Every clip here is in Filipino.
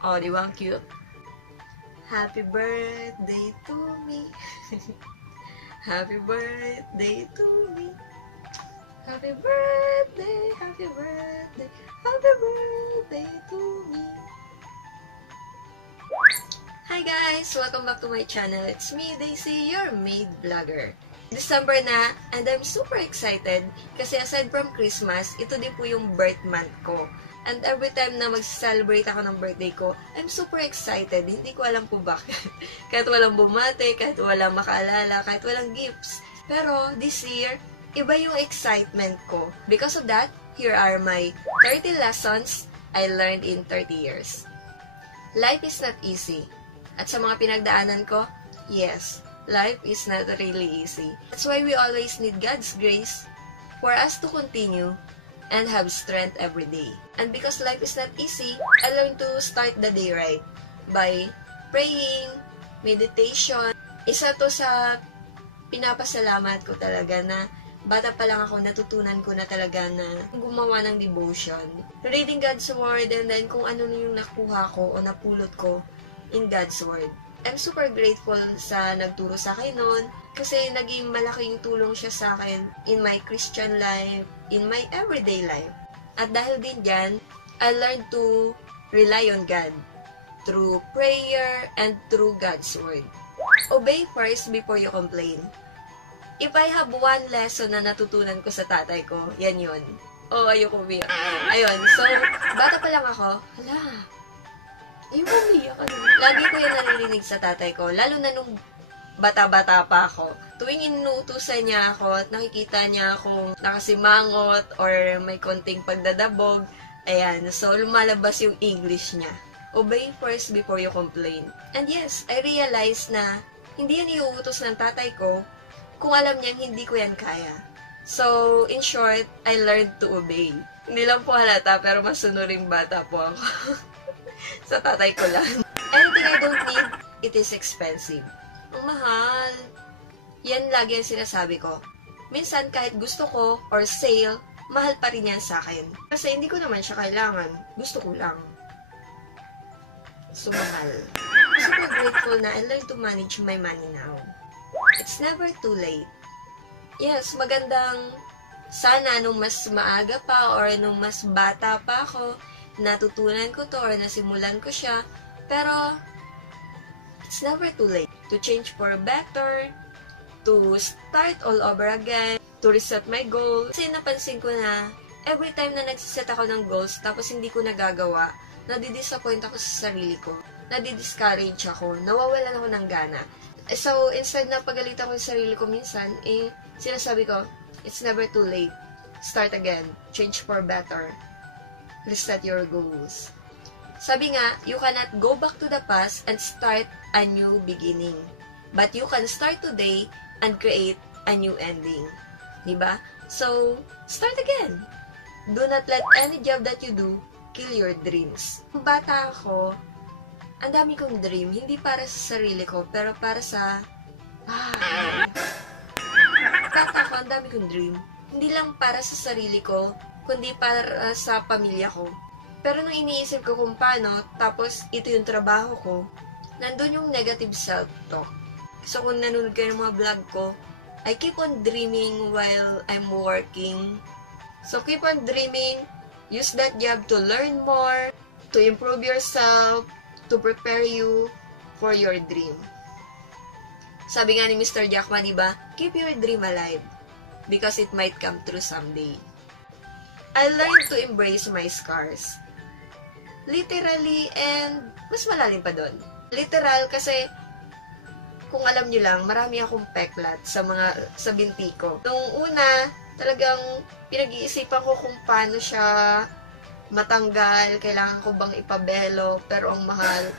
Oh, di ba ang cute? Happy birthday to me. Happy birthday to me. Happy birthday, happy birthday, happy birthday to me. Hi guys! Welcome back to my channel. It's me, Daisy, your maid vlogger. December na, and I'm super excited kasi aside from Christmas, ito din po yung birth month ko. And every time na mag-celebrate ako ng birthday ko, I'm super excited. Hindi ko alam po bakit. Kahit walang bumate, kahit walang makaalala, kahit walang gifts. Pero this year, iba yung excitement ko. Because of that, here are my 30 lessons I learned in 30 years. Life is not easy. At sa mga pinagdaanan ko, yes, life is not really easy. That's why we always need God's grace for us to continue and have strength every day. And because life is not easy, I learned to start the day right by praying, meditation. Isa to sa pinapasalamat ko talaga na bata pa lang ako, natutunan ko na talaga na gumawa ng devotion. Reading God's Word and then kung ano yung nakuha ko o napulot ko in God's Word. I'm super grateful sa nagturo sa akin noon kasi naging malaking tulong siya sa akin in my Christian life, in my everyday life. At dahil din dyan, I learned to rely on God through prayer and through God's Word. Obey first before you complain. If I have one lesson na natutunan ko sa tatay ko, yan yun. Oh, ayoko umiyak. Ayun, so, bata pa lang ako, ayoko umiyak. Lagi ko yan naririnig sa tatay ko, lalo na nung bata-bata pa ako. Tuwing inuutusan niya ako at nakikita niya akong nakasimangot or may konting pagdadabog, ayan, so lumalabas yung English niya. Obey first before you complain. And yes, I realized na hindi yan iuutos ng tatay ko kung alam niyang hindi ko yan kaya. So, in short, I learned to obey. Hindi lang po halata, pero masunuring bata po ako. Sa tatay ko lang. Anything I don't need, it is expensive. Ang mahal. Yan lagi ang sinasabi ko. Minsan, kahit gusto ko or sale, mahal pa rin yan sa akin. Kasi hindi ko naman siya kailangan. Gusto ko lang. So, mahal. Super grateful na I learned to manage my money now. It's never too late. Yes, magandang sana nung mas maaga pa or nung mas bata pa ako, natutunan ko to or nasimulan ko siya. Pero, it's never too late to change for better, to start all over again, to reset my goals. Kasi napansin ko na every time na nagsiset ako ng goals tapos hindi ko nagagawa, nadidisappoint ako sa sarili ko. Nadidiscourage ako, nawawalan ako ng gana. So, instead na pagalitan ko sa sarili ko minsan, sinasabi ko, it's never too late. Start again. Change for better. Reset your goals. Sabi nga, you cannot go back to the past and start a new beginning. But you can start today and create a new ending. Diba? So, start again. Do not let any job that you do kill your dreams. Bata ako, ang dami kong dream, hindi para sa sarili ko, pero para sa bata ko, ang dami kong dream. Hindi lang para sa sarili ko, kundi para sa pamilya ko. Pero nung iniisip ko kung paano, tapos ito yung trabaho ko, nandun yung negative self-talk. So kung nanonood kayo ng mga vlog ko, I keep on dreaming while I'm working. So keep on dreaming, use that job to learn more, to improve yourself, to prepare you for your dream. Sabi nga ni Mr. Jack Ma, diba? Keep your dream alive because it might come true someday. I learned to embrace my scars. Literally and mas malalim pa doon. Literal kasi kung alam nyo lang, marami akong peklat sa binti ko. Nung una, talagang pinag-iisipan ko kung paano siya matanggal, kailangan ko bang ipabelo, pero ang mahal.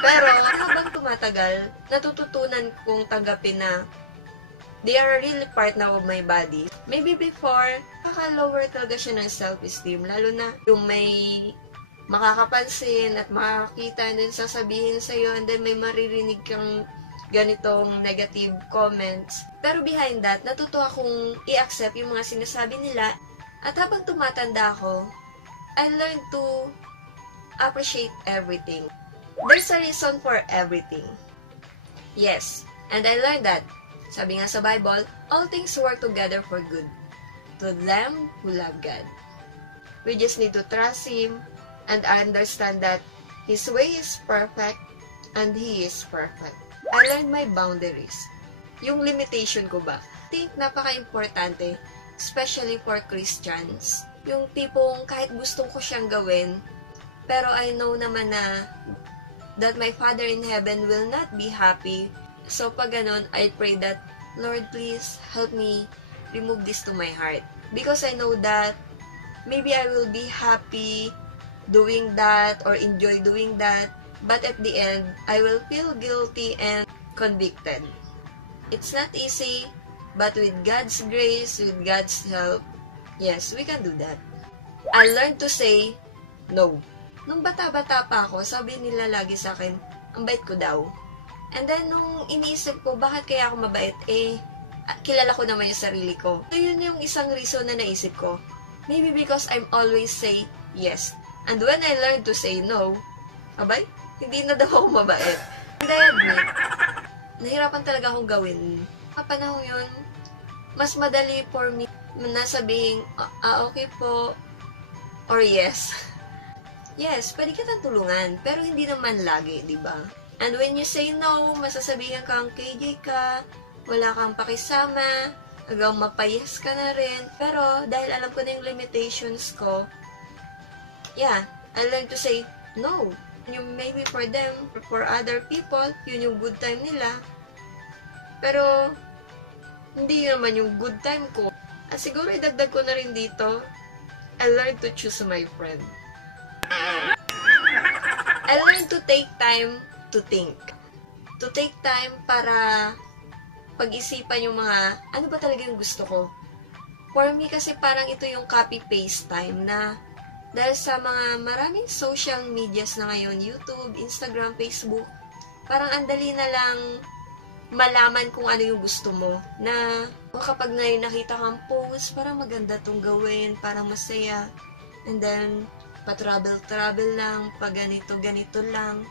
Pero habang tumatagal, natututunan kong tanggapin na they are really part now of my body. Maybe before, lower talaga siya ng self-esteem, lalo na yung may makakapansin at makakita and then sasabihin sa'yo and then may maririnig kang ganitong negative comments. Pero behind that, natuto akong i-accept yung mga sinasabi nila at habang tumatanda ako, I learned to appreciate everything. There's a reason for everything. Yes, and I learned that. Sabi nga sa Bible, all things work together for good to them who love God. We just need to trust Him and understand that His way is perfect and He is perfect. I learned my boundaries. Yung limitation ko ba? I think napaka-importante, especially for Christians. Yung tipong kahit gustong ko siyang gawin, pero I know naman na that my Father in Heaven will not be happy. So pag ganun, I pray that, Lord, please help me remove this to my heart. Because I know that maybe I will be happy doing that or enjoy doing that, but at the end, I will feel guilty and convicted. It's not easy, but with God's grace, with God's help, yes, we can do that. I learned to say no. Nung bata-bata pa ako, sabi nila lagi sa akin, ang bait ko daw. And then, nung iniisip ko, bakit kaya ako mabait? Kilala ko naman yung sarili ko. So, yun yung isang reason na naisip ko. Maybe because I'm always say yes. And when I learned to say no, abay, hindi na daw ako mabait. And I admit, nahirapan talaga akong gawin. Sa panahon yun, mas madali for me na sabihin, okay po, or yes. Yes, pwede kitang tulungan, pero hindi naman lagi, di ba? And when you say no, masasabihan kang KJ ka, wala kang pakisama, hanggang mapayas ka na rin. Pero, dahil alam ko na yung limitations ko, yeah, I learned to say no. Yung maybe for them, for other people, yun yung good time nila. Pero, hindi yun naman yung good time ko. At siguro idagdag ko na rin dito, I learned to choose my friend. I learned to take time to think. To take time para pag-isipan yung mga, ano ba talaga yung gusto ko. For me kasi parang ito yung copy-paste time na dahil sa mga maraming social medias na ngayon, YouTube, Instagram, Facebook, parang andali na lang malaman kung ano yung gusto mo. Na kapag nakita kang post, parang maganda tong gawin, parang masaya. And then, pa-travel lang, pa ganito lang.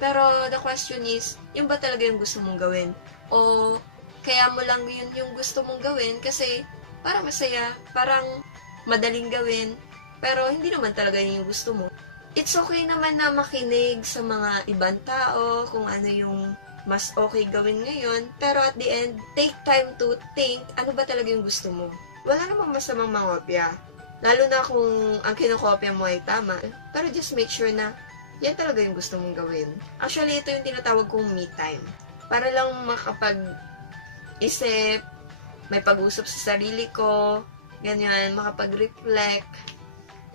Pero the question is, yung ba talaga yung gusto mong gawin? O kaya mo lang yun yung gusto mong gawin kasi parang masaya, parang madaling gawin, pero hindi naman talaga yun yung gusto mo. It's okay naman na makinig sa mga ibang tao, kung ano yung mas okay gawin ngayon, pero at the end, take time to think, ano ba talaga yung gusto mo? Wala namang masamang mangopya. Lalo na kung ang kinokopya mo ay tama. Pero just make sure na yan talaga yung gusto mong gawin. Actually, ito yung tinatawag kong me time. Para lang makapag-isip, may pag-usap sa sarili ko, ganyan, makapag-reflect,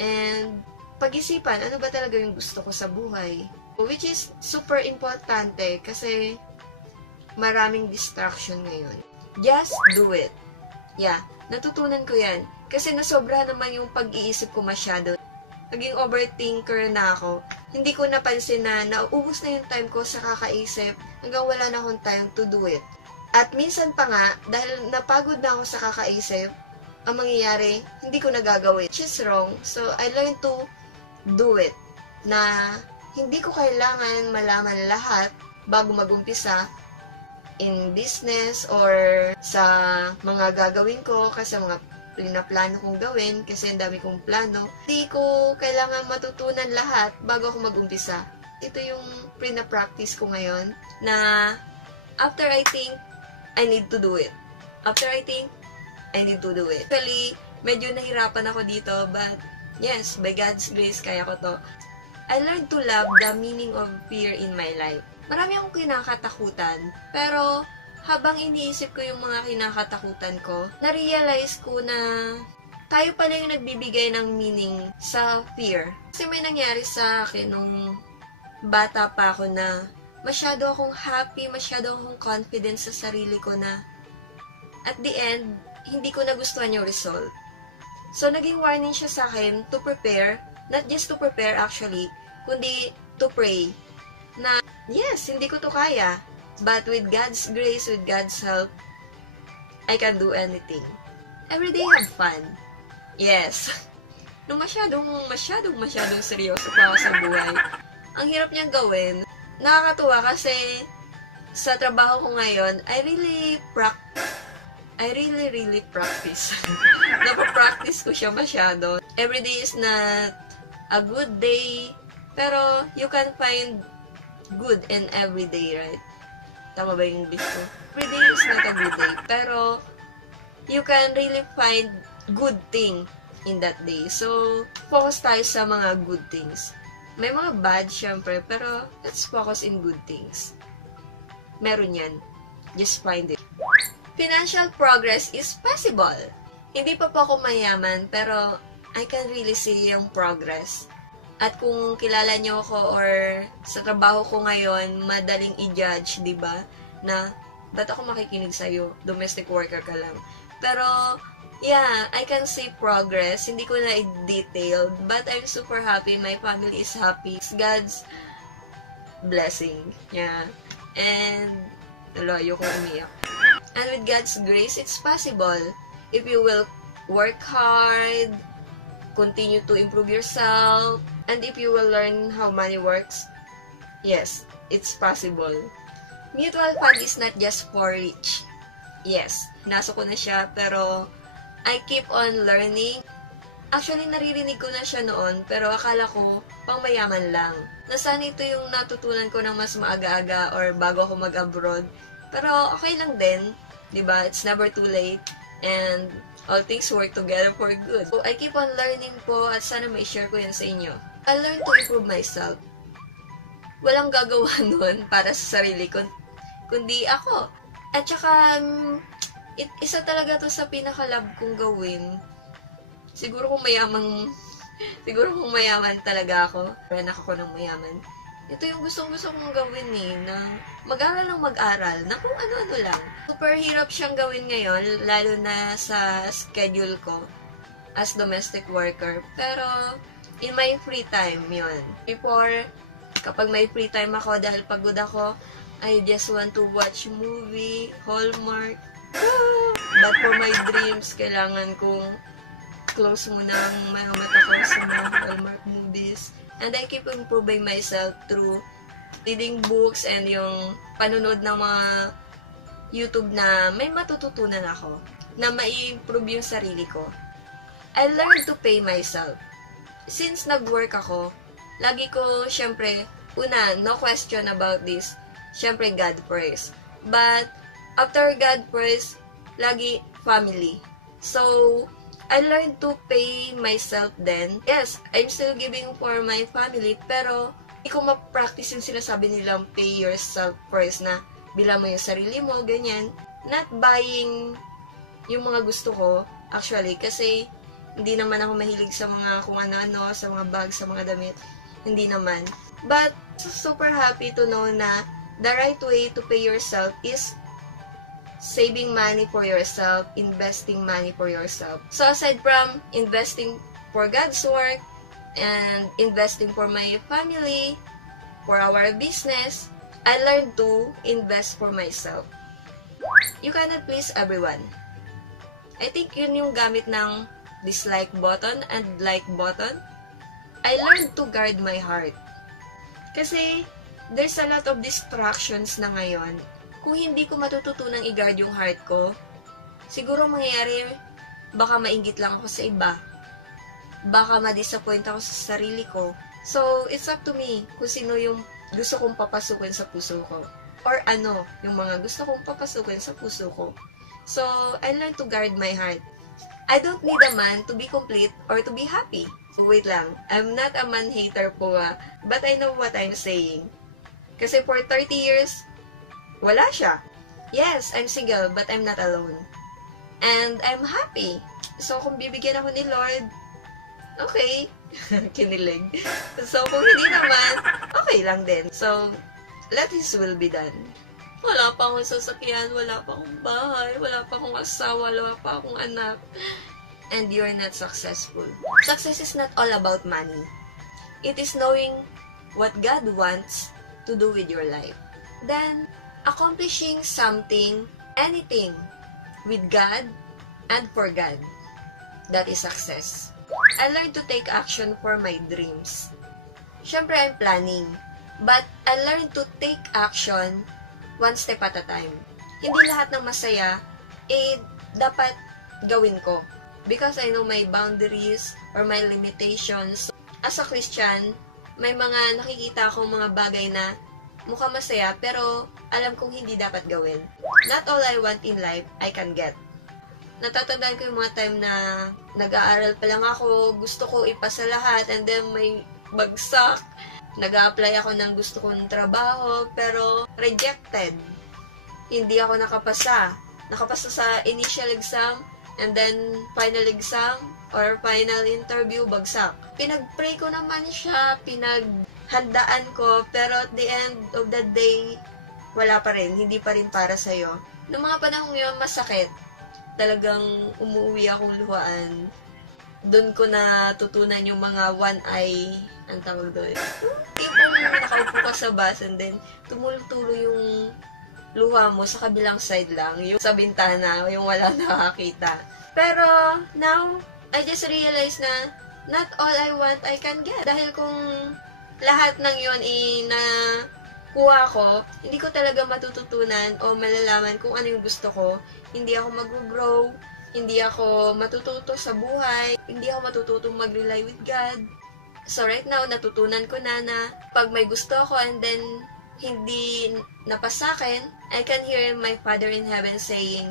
and pag-isipan, ano ba talaga yung gusto ko sa buhay. Which is super importante kasi maraming distraction ngayon. Just do it. Yeah, natutunan ko yan. Kasi nasobra naman yung pag-iisip ko masyado. Naging overthinker na ako. Hindi ko napansin na nauubos na yung time ko sa kakaisip hanggang wala na akong time to do it. At minsan pa nga, dahil napagod na ako sa kakaisip, ang mangyayari, hindi ko nagagawin. Which is wrong. So, I learned to do it. Na hindi ko kailangan malaman lahat bago mag-umpisa in business or sa mga gagawin ko kasi mga pinaplano kong gawin kasi ang dami kong plano. Hindi ko kailangan matutunan lahat bago ako mag-umpisa. Ito yung pina-practice ko ngayon na after I think, I need to do it. After I think, I need to do it. Actually, medyo nahirapan ako dito but yes, by God's grace, kaya ko to. I learned to love the meaning of fear in my life. Marami akong kinakatakutan, pero habang iniisip ko yung mga kinakatakutan ko, na-realize ko na tayo pala yung nagbibigay ng meaning sa fear. Kasi may nangyari sa akin nung bata pa ako na masyado akong happy, masyado akong confident sa sarili ko na at the end, hindi ko nagustuhan yung result. So, naging warning siya sa akin to prepare, not just to prepare actually, kundi to pray. Na, yes, hindi ko to kaya. But with God's grace, with God's help, I can do anything. Every day have fun. Yes. nung masyadong seryoso pa ako sa buhay. Ang hirap niyang gawin. Nakakatuwa kasi sa trabaho ko ngayon, I really practice. Napapractice ko siya masyado. Every day is not a good day, pero you can find good in every day, right? Tama ba yung English ko? Every day is not a good day, pero you can really find good thing in that day. So, focus tayo sa mga good things. May mga bad, syempre, pero let's focus in good things. Meron yan. Just find it. Financial progress is possible. Hindi pa po ako mayaman, pero I can really see yung progress. At kung kilala nyo ako or sa trabaho ko ngayon, madaling i-judge, di ba? Na, ba't ako makikinig sa'yo? Domestic worker ka lang. Pero, yeah, I can see progress. Hindi ko na i-detailed, but I'm super happy. My family is happy. It's God's blessing. Yeah. And, ayoko umiyak. And with God's grace, it's possible. If you will work hard, continue to improve yourself, and if you will learn how money works, yes, it's possible. Mutual fund is not just for rich. Yes, nasa ko na siya, pero I keep on learning. Actually, naririnig ko na siya noon, pero akala ko, pang mayaman lang. Nasaan ito yung natutunan ko ng mas maaga-aga or bago ako mag-abroad. Pero okay lang din, diba? It's never too late. And all things work together for good. So, I keep on learning po at sana may share ko yan sa inyo. I learn to improve myself. Walang gagawa nun para sa sarili ko, kundi ako. At saka, isa talaga to sa pinaka-love kong gawin. Siguro kung mayaman talaga ako. Anak ako ng mayaman. Ito yung gustong-gusto kong gawin na mag-aral ng mag-aral, na kung ano-ano lang. Super hirap siyang gawin ngayon, lalo na sa schedule ko as domestic worker. Pero, in my free time, yun. Before, kapag may free time ako dahil pagod ako, I just want to watch movie, Hallmark. But for my dreams, kailangan kong close muna ang mga mata ko sa mga Hallmark movies. And I keep improving myself through reading books and yung panunod ng mga YouTube na may matututunan ako na ma-improve yung sarili ko. I learned to pay myself. Since nag-work ako, lagi ko, syempre, una, no question about this, syempre, God first. But, after God first, lagi family. So, I learned to pay myself then. Yes, I'm still giving for my family, pero hindi ko ma-practice yung sinasabi nilang pay yourself first na bilang mo yung sarili mo, ganyan. Not buying yung mga gusto ko, actually, kasi hindi naman ako mahilig sa mga kung ano-ano, sa mga bags, sa mga damit. Hindi naman. But, super happy to know na the right way to pay yourself is saving money for yourself, investing money for yourself. So, aside from investing for God's work, and investing for my family, for our business, I learned to invest for myself. You cannot please everyone. I think yun yung gamit ng dislike button and like button. I learned to guard my heart. Kasi, there's a lot of distractions na ngayon. Kung hindi ko matututunang i-guard yung heart ko, siguro mangyayari, baka mainggit lang ako sa iba. Baka ma-disappoint ako sa sarili ko. So, it's up to me kung sino yung gusto kong papasukin sa puso ko. Or ano, yung mga gusto kong papasukin sa puso ko. So, I learned to guard my heart. I don't need a man to be complete or to be happy. Wait lang, I'm not a man hater po but I know what I'm saying. Kasi for 30 years, wala siya. Yes, I'm single, but I'm not alone. And I'm happy. So, kung bibigyan ako ni Lord, okay. Kinilig. So, kung hindi naman, okay lang din. So, let His will be done. Wala pa akong sasakyan, wala pa akong bahay, wala pa akong asawa, wala pa akong anak. And you're not successful. Success is not all about money. It is knowing what God wants to do with your life. Then, accomplishing something, anything, with God and for God. That is success. I learned to take action for my dreams. Syempre, I'm planning. But I learned to take action one step at a time. Hindi lahat ng masaya, dapat gawin ko. Because I know my boundaries or my limitations. As a Christian, may mga nakikita akong mga bagay na mukhang masaya, pero alam kong hindi dapat gawin. Not all I want in life, I can get. Natatandaan ko yung mga time na nag-aaral pa lang ako, gusto ko ipasa lahat, and then may bagsak. Nag-a-apply ako ng gusto kong trabaho, pero rejected. Hindi ako nakapasa. Nakapasa sa initial exam, and then final exam, or final interview, bagsak. Pinag-pray ko naman siya, pinaghandaan ko, pero at the end of the day, wala pa rin, hindi pa rin para sa'yo. Noong mga panahon yun, masakit. Talagang umuwi akong luhaan. Doon ko natutunan yung mga one eye, ang tawag doon. Tipong nakaupo ka sa bus and then tumulo-tulo yung luha mo sa kabilang side lang, yung sa bintana, yung wala nakakita. Pero now, I just realized na not all I want I can get. Dahil kung lahat ng yun nakuha ko, hindi ko talaga matututunan o malalaman kung ano yung gusto ko. Hindi ako mag-grow, hindi ako matututo sa buhay, hindi ako matututong mag-rely with God. So right now, natutunan ko na pag may gusto ako and then hindi napasakin, I can hear my Father in Heaven saying,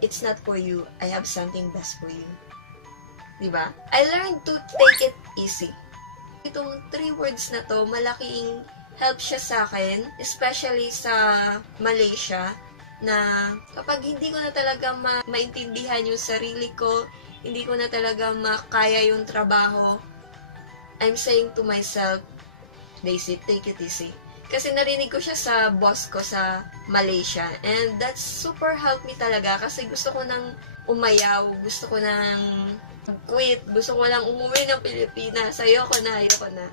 "It's not for you. I have something best for you." Diba? I learned to take it easy. Itong 3 words na to, malaking help siya sa akin, especially sa Malaysia, na kapag hindi ko na talaga maintindihan yung sarili ko, hindi ko na talaga makaya yung trabaho, I'm saying to myself, Daisy, take it easy. Kasi narinig ko siya sa boss ko sa Malaysia, and that's super help me talaga kasi gusto ko nang umayaw, gusto ko nang quit, gusto ko lang umuwi ng Pilipinas, ayoko na.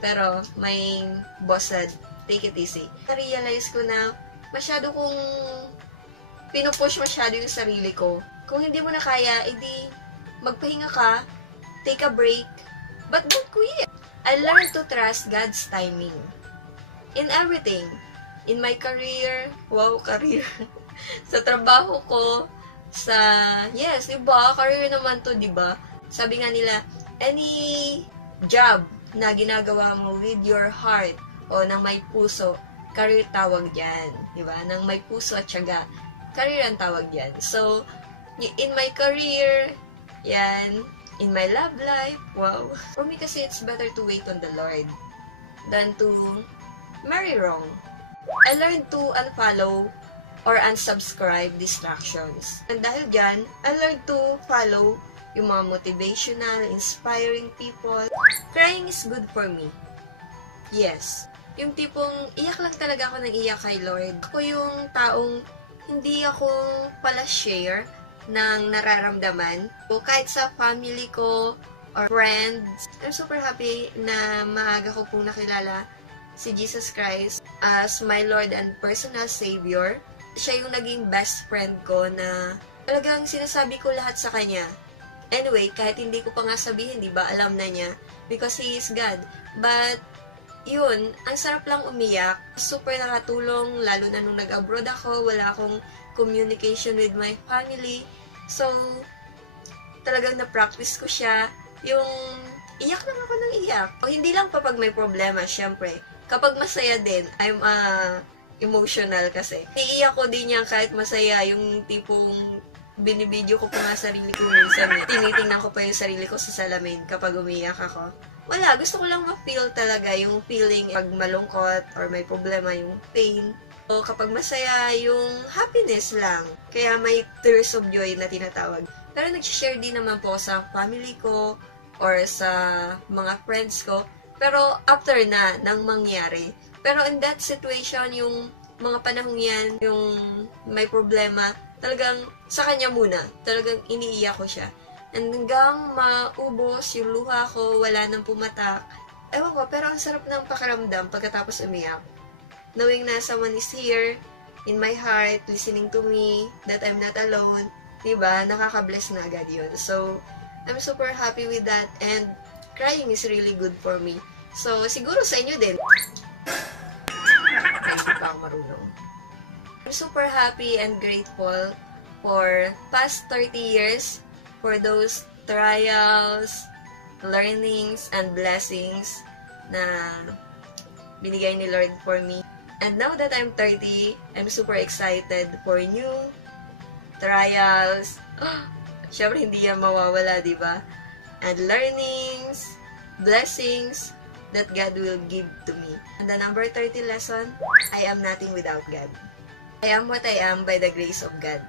Pero may boss said, take it easy. Na-realize ko na masyado kong pinupush masyado yung sarili ko. Kung hindi mo na kaya, edi magpahinga ka, take a break, but don't quit. I learned to trust God's timing. In everything. In my career, career. Sa trabaho ko, yes, diba? Career naman to, diba? Sabi nga nila, any job na ginagawa mo with your heart o nang may puso, career tawag yan. Diba? Nang may puso at tiyaga, career ang tawag yan. So, in my career, yan, in my love life, wow. For me kasi, it's better to wait on the Lord than to marry wrong. I learned to unfollow or unsubscribe distractions. And dahil dyan, I learned to follow yung mga motivational, inspiring people. Crying is good for me. Yes. Yung tipong, iyak lang talaga ako ng iyak kay Lord. Ako yung taong hindi ako pala share ng nararamdaman. O kahit sa family ko or friends, I'm super happy na maaga ko pong nakilala si Jesus Christ as my Lord and personal Savior. Siya yung naging best friend ko na talagang sinasabi ko lahat sa Kanya. Anyway, kahit hindi ko pa nga sabihin, di ba, alam na niya because He is God. But, yun, ang sarap lang umiyak. Super nakatulong, lalo na nung nag-abroad ako, wala akong communication with my family. So, talagang na-practice ko siya. Yung iyak lang ako ng iyak. O, hindi lang pa pag may problema, syempre. Kapag masaya din, I'm emotional kasi. Iiyak ko din yan kahit masaya, yung tipong binibideo ko pa nga sarili ko minsan. Tinitingnan ko pa yung sarili ko sa salamin kapag umiyak ako. Wala, gusto ko lang ma-feel talaga yung feeling pag malungkot or may problema, yung pain. O kapag masaya, yung happiness lang. Kaya may tears of joy na tinatawag. Pero nag-share din naman po sa family ko or sa mga friends ko. Pero after na nang mangyari. Pero in that situation, yung mga panahong yan, yung may problema, talagang sa kanya muna. Talagang iniiyak ko siya. And hanggang maubos yung luha ko, wala nang pumatak. Ewan ko, pero ang sarap ng pakiramdam pagkatapos umiyak. Knowing na someone is here, in my heart, listening to me, that I'm not alone. Diba? Nakaka-bless na agad yun. So, I'm super happy with that, and crying is really good for me. So, siguro sa inyo din. Ay, hindi pa ako marunong. I'm super happy and grateful for past 30 years, for those trials, learnings, and blessings na binigay ni Lord for me. And now that I'm 30, I'm super excited for new trials. Siyempre, hindi yan mawawala, di ba? And learnings, blessings that God will give to me. And the number 30 lesson, I am nothing without God. I am what I am by the grace of God.